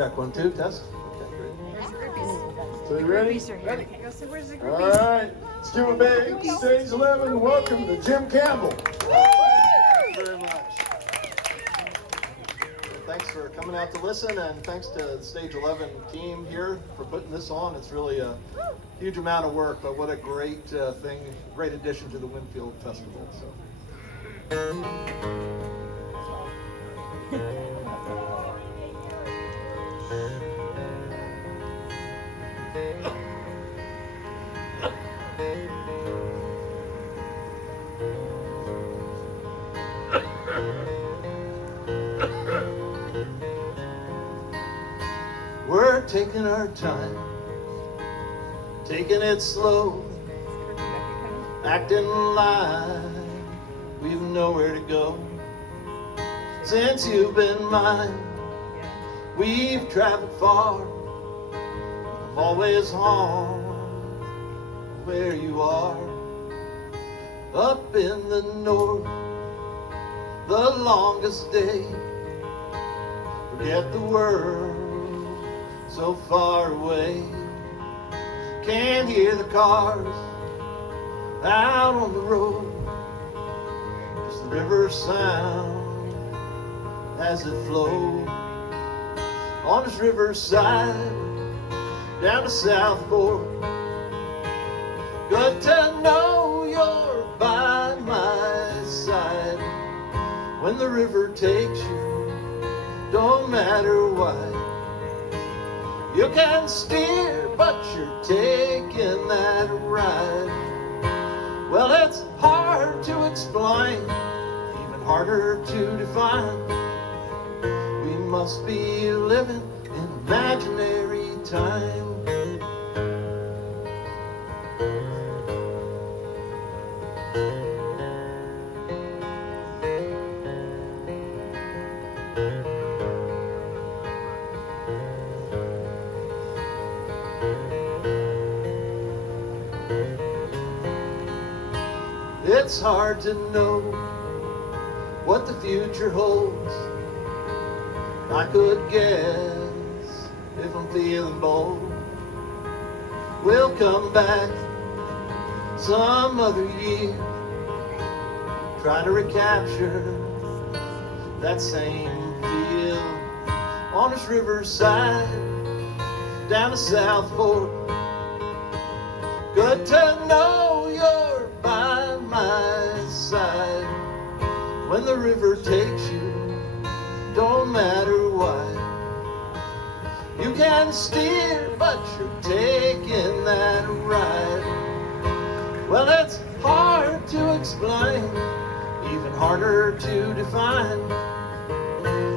Check 1, 2, test. Okay, great. There's the groupies. So you ready? Groupies are here. Ready? Where's the All groupies? right. Let's give a big stage 11 welcome to Jim Campbell. Thank you very much. Thanks for coming out to listen, and thanks to the Stage 11 team here for putting this on. It's really a huge amount of work, but what a great thing, great addition to the Winfield Festival. So. We're taking our time, taking it slow, acting like we've nowhere to go. Since you've been mine, we've traveled far. I'm always home where you are. Up in the north, the longest day. Forget the world so far away. Can't hear the cars out on the road. Just the river sound as it flows. On this riverside down to South Fork. Good to know you're by my side. When the river takes you, don't matter why. You can steer, but you're taking that ride. Well, it's hard to explain, even harder to define. We must be living in imaginary time. It's hard to know what the future holds. I could guess if I'm feeling bold. We'll come back some other year, try to recapture that same feel. On this riverside down to South Fork. Good to know you're by my side. When the river takes you, don't matter why. You can steer, but you're taking that ride. Well, it's hard to explain, even harder to define.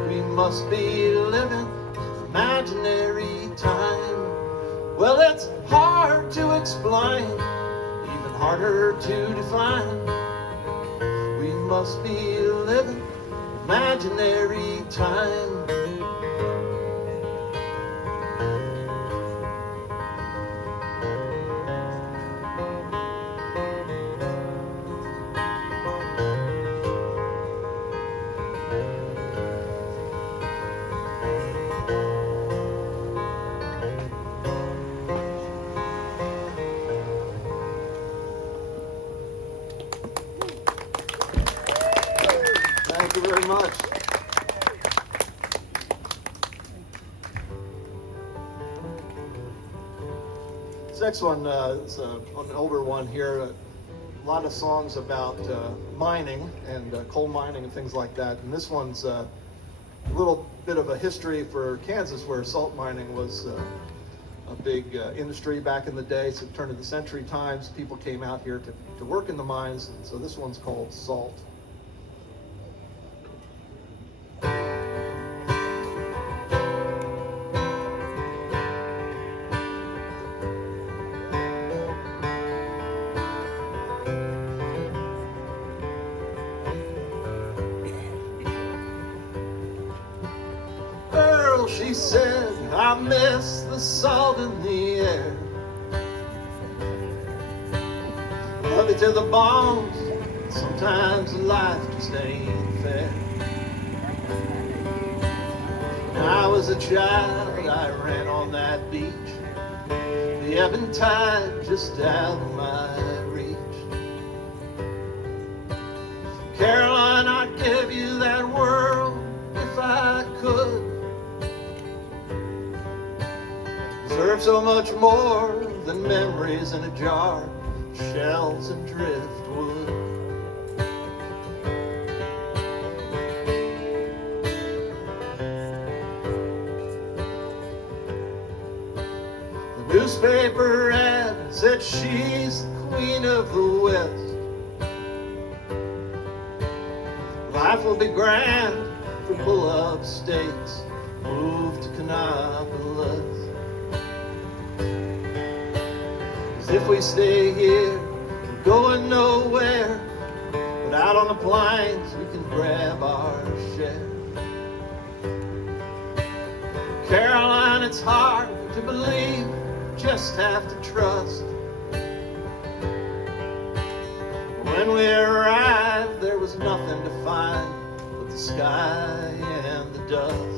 We must be living in imaginary time. Well, it's hard to explain, even harder to define. We must be living imaginary time. Thank you very much. This next one is an older one here. A lot of songs about mining and coal mining and things like that. And this one's a little bit of a history for Kansas, where salt mining was a big industry back in the day. So turn of the century times, people came out here to work in the mines. And so this one's called Salt. She said, I miss the salt in the air. Love you to the bones. Sometimes life just ain't fair. When I was a child, I ran on that beach, the ebbing tide just out of my reach. Caroline, I'd give you that world if I could. Serve so much more than memories in a jar, shells and driftwood. The newspaper ad said she's the queen of the West. Life will be grand for pull-up stakes, move to Canopolis. If we stay here, we're going nowhere, but out on the plains we can grab our share. Caroline, it's hard to believe, just have to trust. When we arrived, there was nothing to find but the sky and the dust.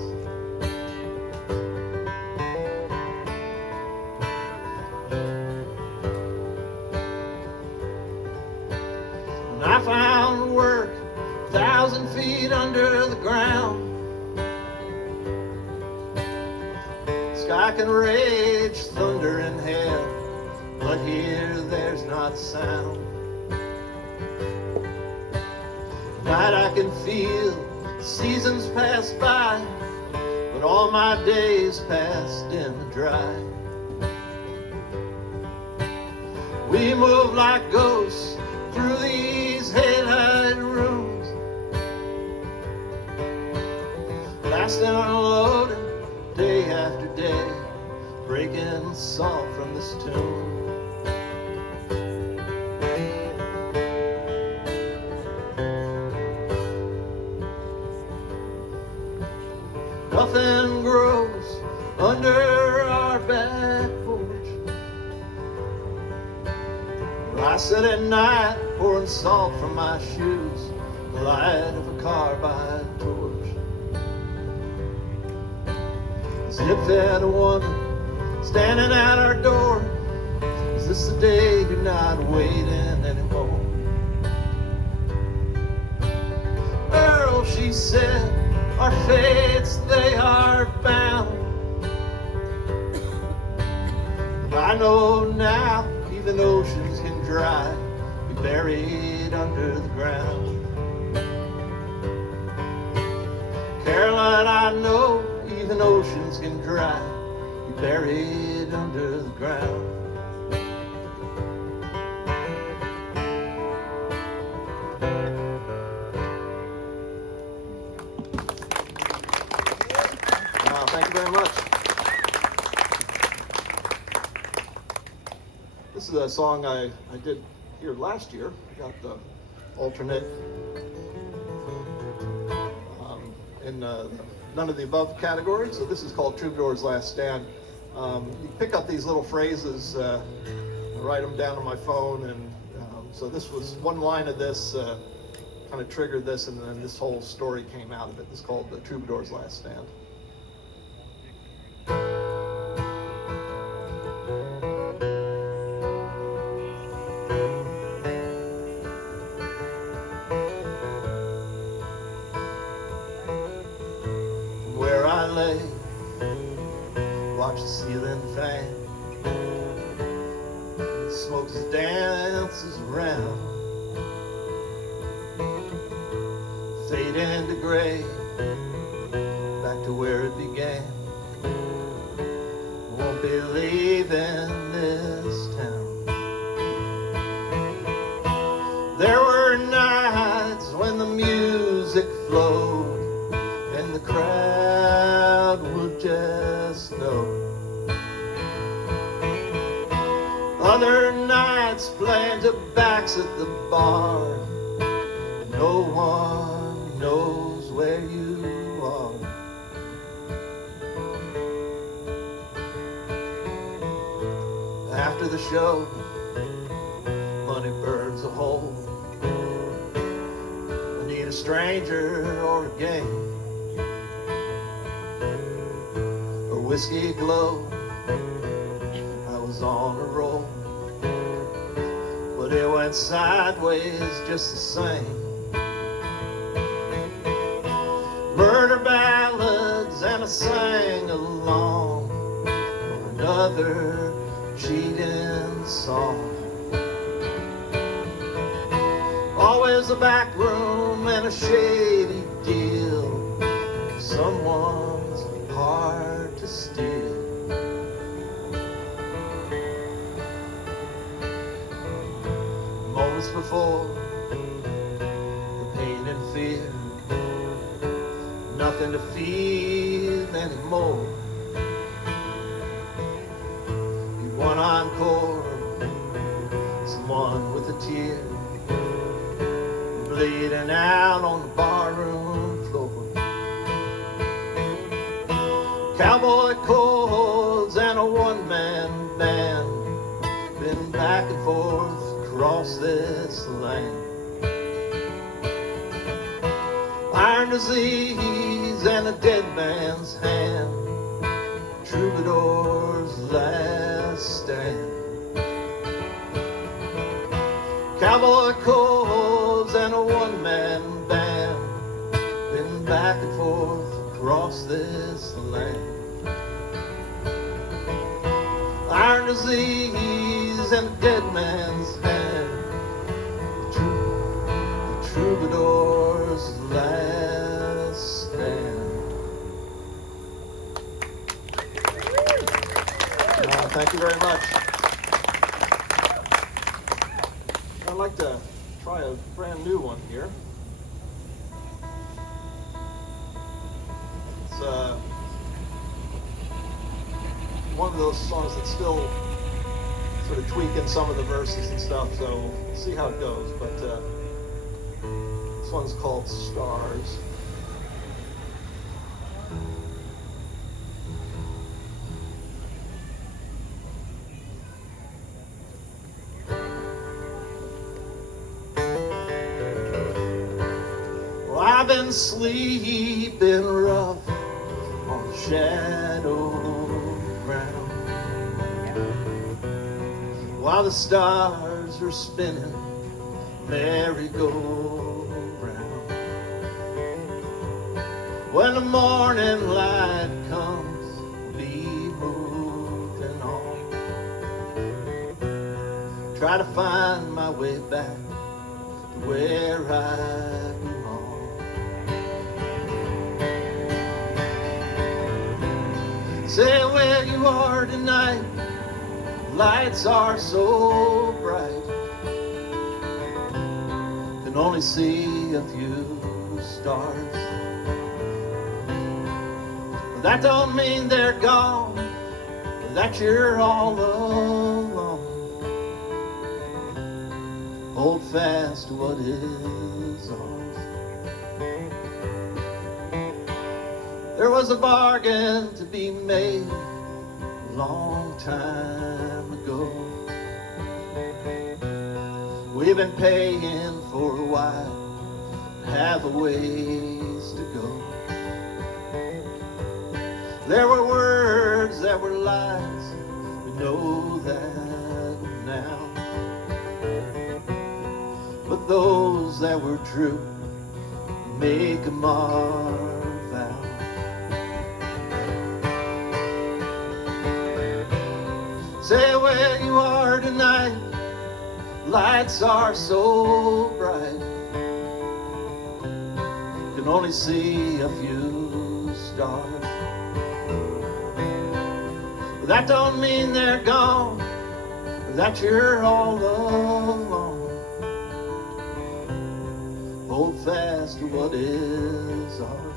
I found work 1,000 feet under the ground. Sky can rage thunder in hell, but here there's not sound. Night I can feel seasons pass by, but all my days passed dim and dry. We move like ghosts through these halide rooms, blasting and unloading day after day, breaking salt from this tomb. Nothing grows under our back porch. I sit at night pouring salt from my shoes, the light of a carbide torch. Zip-fed a woman standing at our door. Is this the day you're not waiting anymore? Earl, she said, our fates, they are bound. But I know now, even oceans can dry, be buried under the ground. Caroline, I know even oceans can dry, be buried under the ground. Thank you very much. This is a song I did here last year. I got the alternate in none of the above category. So this is called Troubadour's Last Stand. You pick up these little phrases, write them down on my phone, and so this was one line of this kind of triggered this, and then this whole story came out of it. It's called the Troubadour's Last Stand. Where I lay, watch the ceiling fan, smoke dances around, fade into gray, back to where it began. Won't be leaving this town. There were nights when the music flowed and the crowd would just know. Other nights playing to backs at the bar. No one knows where you are. After the show, money burns a hole. I need a stranger or a game, or whiskey glow. I was on a roll, but it went sideways just the same. Murder ballads and I sang along for another cheating song. Always a back room and a shady deal. Someone's heart to steal. Moments before the pain and fear, nothing to feel anymore. You one encore, someone with a tear, bleeding out on the barroom floor. Cowboy chords and a one-man band, been back and forth across this land. Iron disease and a dead man's hand, troubadour's last stand. Cowboy chords and a one-man band, been back and forth across this land. Iron disease and a dead man's hand, the troubadour's last stand. Thank you very much. I'd like to try a brand new one here. It's one of those songs that's still sort of tweaking some of the verses and stuff, so we'll see how it goes. But this one's called Stars. I've been sleeping rough on the shadowed ground, while the stars are spinning merry-go-round. When the morning light comes, we'll be moving on. Try to find my way back to where I belong. Say where you are tonight, lights are so bright, can only see a few stars. But that don't mean they're gone, but that you're all alone. Hold fast to what is ours. There was a bargain to be made a long time ago. We've been paying for a while, have a ways to go. There were words that were lies, we know that now. But those that were true, make them our vow. Say where you are tonight, lights are so bright, can only see a few stars. But that don't mean they're gone, that you're all alone. Hold fast to what is ours.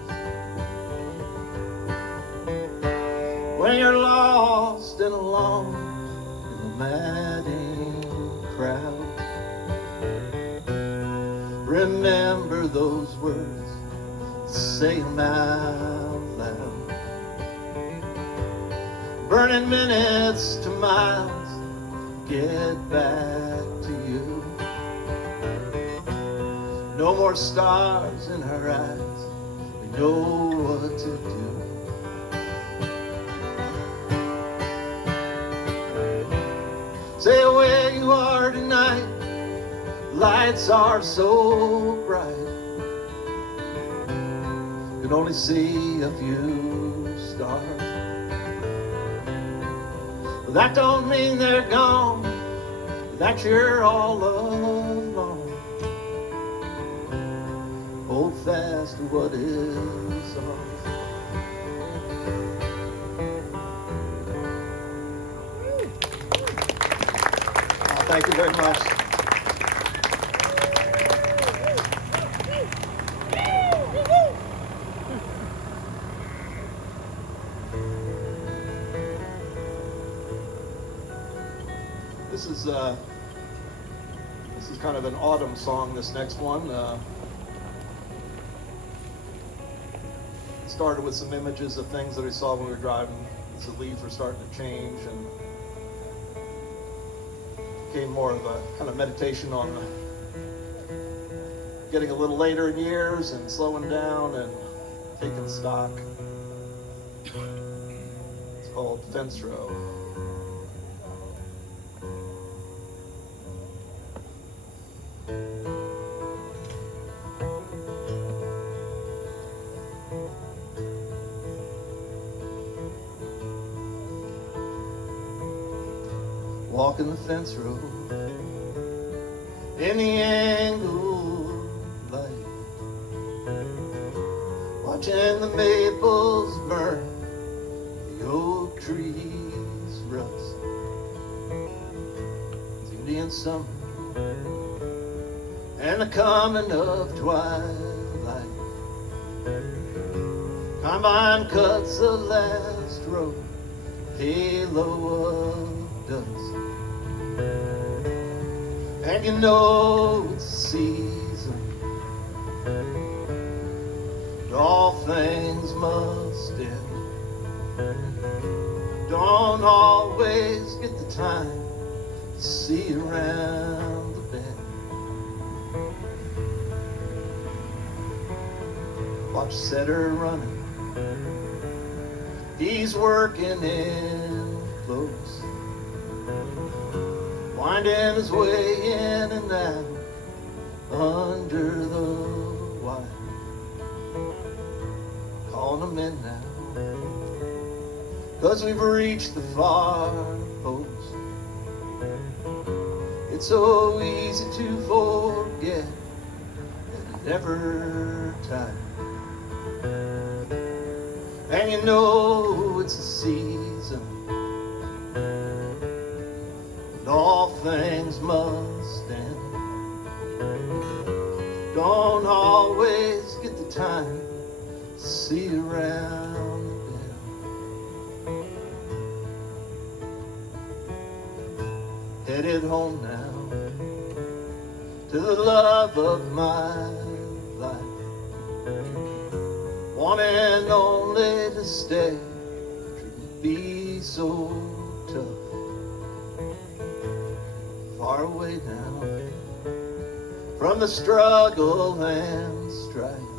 When you're lost and alone in the madding crowd, remember those words, say them out loud. Burning minutes to miles, get back to you. No more stars in her eyes, we know what to do. you are tonight. Lights are so bright, you can only see a few stars. But that don't mean they're gone, that you're all alone. Hold fast to what is ours. Thank you very much. This is kind of an autumn song, this next one. It started with some images of things that we saw when we were driving as the leaves were starting to change, and became more of a kind of meditation on getting a little later in years and slowing down and taking stock. It's called Fence Row. Walking the fence row in the angled light, watching the maples burn, the oak trees rust. It's Indian summer and the coming of twilight. Combine cuts the last row, halo of dust. And you know it's a season, but all things must end. Don't always get the time to see around the bend. Watch the setter running, he's working in close, winding his way in and out under the wire. Calling them in now, 'cause we've reached the far post. It's so easy to forget that it never tired. And you know it's a season, all things must end. Don't always get the time to see around the bend. Headed home now to the love of my life, wanting only to stay, shouldn't be so tough. Far away now from the struggle and strife,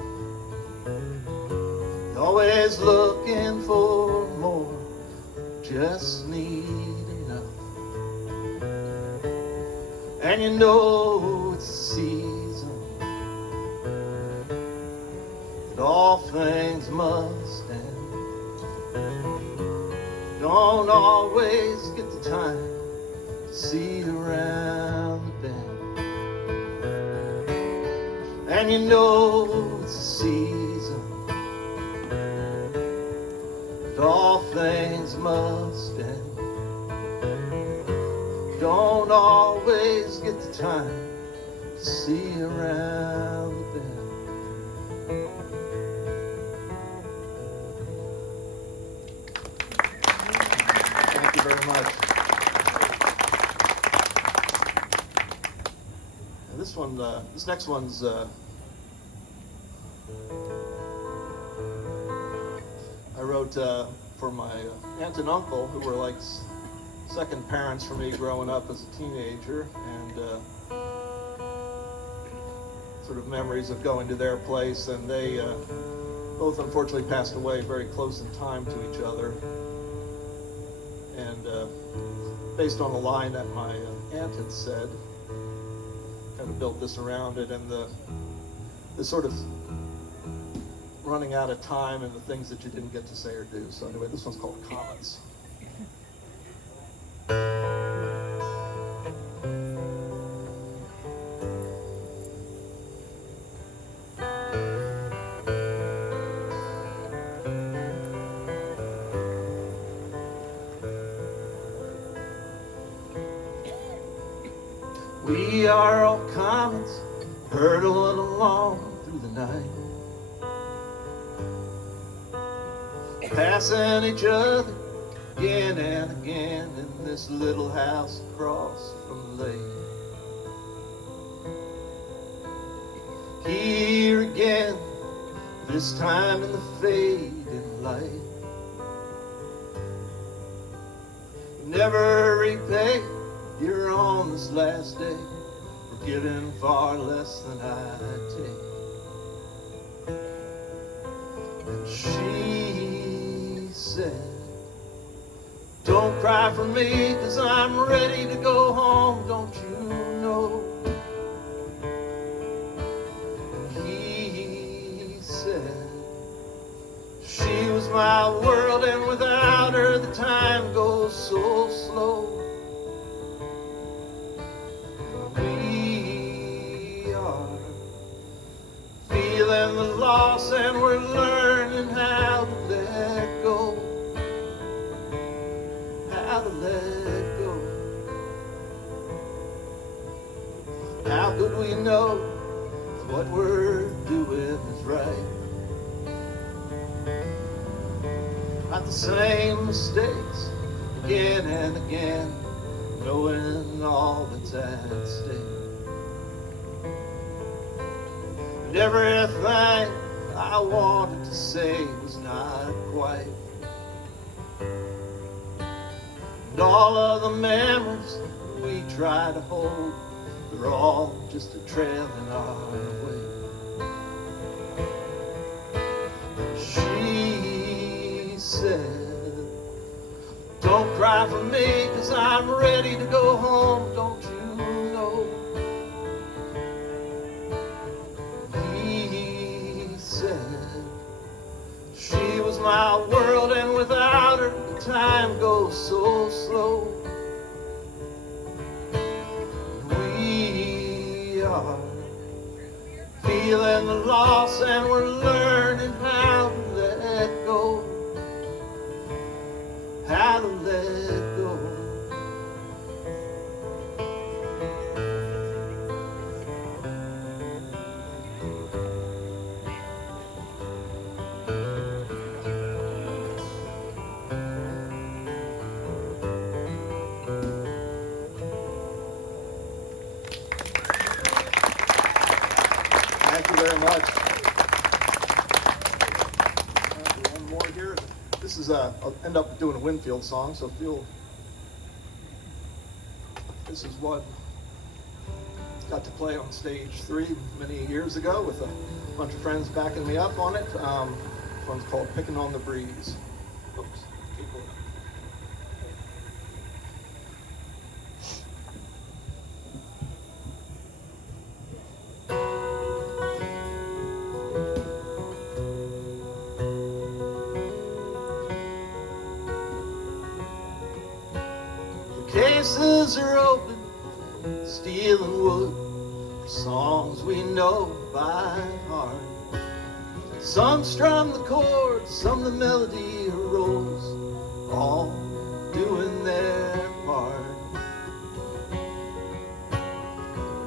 always looking for more, just need enough. And you know it's a season that all things must end. Don't always get the time to see around the bend. And you know it's a season that all things must end. Don't always get the time to see around the bend. Thank you very much. This next one's I wrote for my aunt and uncle, who were like second parents for me growing up as a teenager, and sort of memories of going to their place. And they both unfortunately passed away very close in time to each other, and based on a line that my aunt had said. Kind of built this around it, and the sort of running out of time and the things that you didn't get to say or do. So anyway, this one's called Comets. We are all comets, hurtling along through the night, passing each other again and again in this little house across from the lake. Here again, this time in the fading light. Never repay. You're on this last day, we're giving far less than I take. And she said, don't cry for me, 'cause I'm ready to go home, don't you know? And he said, she was my world, and without her the time goes so slow. Feeling the loss, and we're learning how to let go. How to let go. How could we know what we're doing is right? Not the same mistakes again and again, knowing all that's at stake. And everything I wanted to say was not quite. And all of the memories we try to hold, they're all just a trail in our way. She said, don't cry for me, 'cause I'm ready to go home, don't you know? She was my world, and without her the time goes so slow. We are feeling the loss, and we're learning how to let go. How to let go. Thank you very much. One more here. This is I'll end up doing a Winfield song, so this is what I got to play on stage 3 many years ago with a bunch of friends backing me up on it. This one's called Picking on the Breeze. Oops. Keep going. Cases are open, steel and wood, songs we know by heart. Some strum the chords, some the melody arose, all doing their part.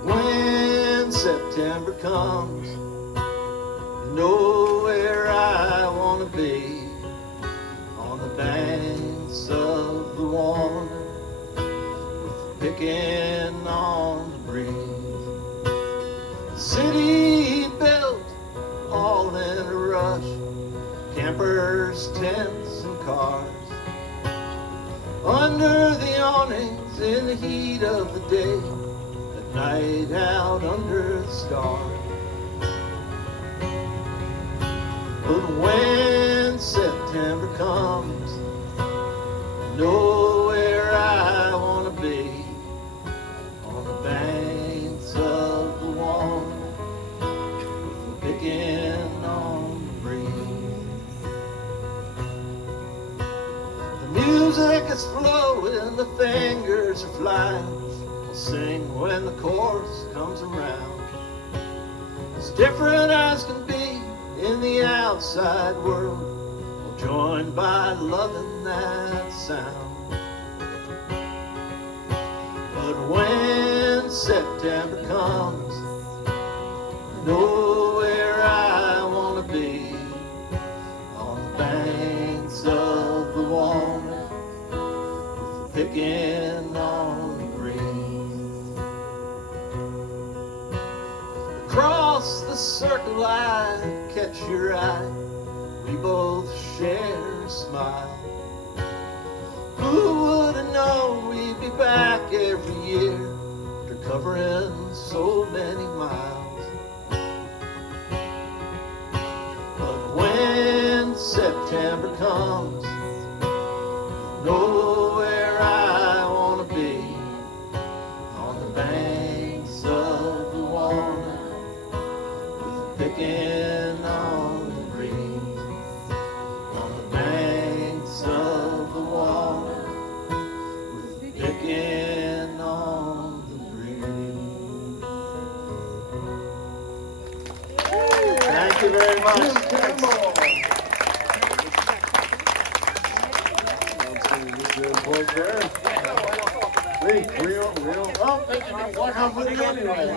When September comes, you know where I want to be, on the banks of the Walnut, picking on the breeze. City built all in a rush, campers, tents, and cars. Under the awnings in the heat of the day, at night out under the stars. But when September comes, you know where I want to be, is flowing, the fingers are flying. We'll sing when the chorus comes around. As different as can be in the outside world, we're joined by loving that sound. But when September comes, you know where I want to be, on the banks of the Walnut, with the picking on the green. Across the circle I catch your eye, we both share a smile. Who would have known we'd be back every year, after covering so many miles? But when September comes, you know where I want to be, on the banks of the Walnut, with the picking on the green. On the banks of the Walnut, with the picking on the green. Thank you very much. Real. Oh, what happened anyway?